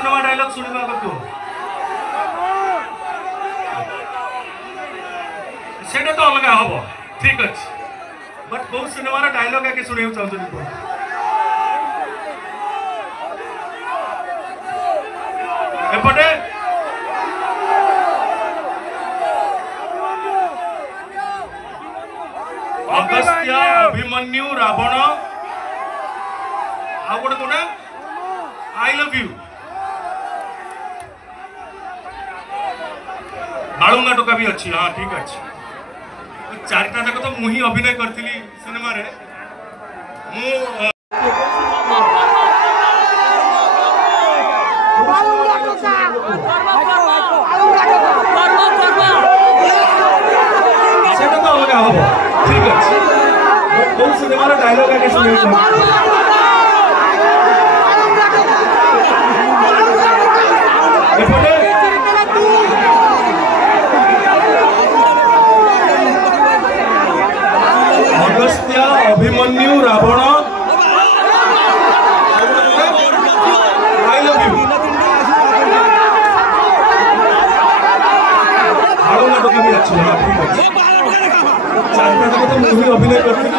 cinema dialogue सुनिबा को सेटा तो अलग हम ठीक अच्छे बट कौ सिनेमार डायलॉग आके शुणा चाहते एपटे अगस्त्य अभिमन्यु रावण आ गोटे कोना आई लव यू बालुंगा टोका भी अच्छी हाँ ठीक अच्छे चारिटा जाक तो मुही अभिनय करती सिनेमा रे सेटा तो अलग हम ठीक अच्छे कौन सिनेमार डायलॉग आके शुणे Agastya Abhimanyu Ravan I love you बालुंगा टोका भी अच्छी हाँ ठीक अच्छे चारिटा जाक तो मुही अभिनय करती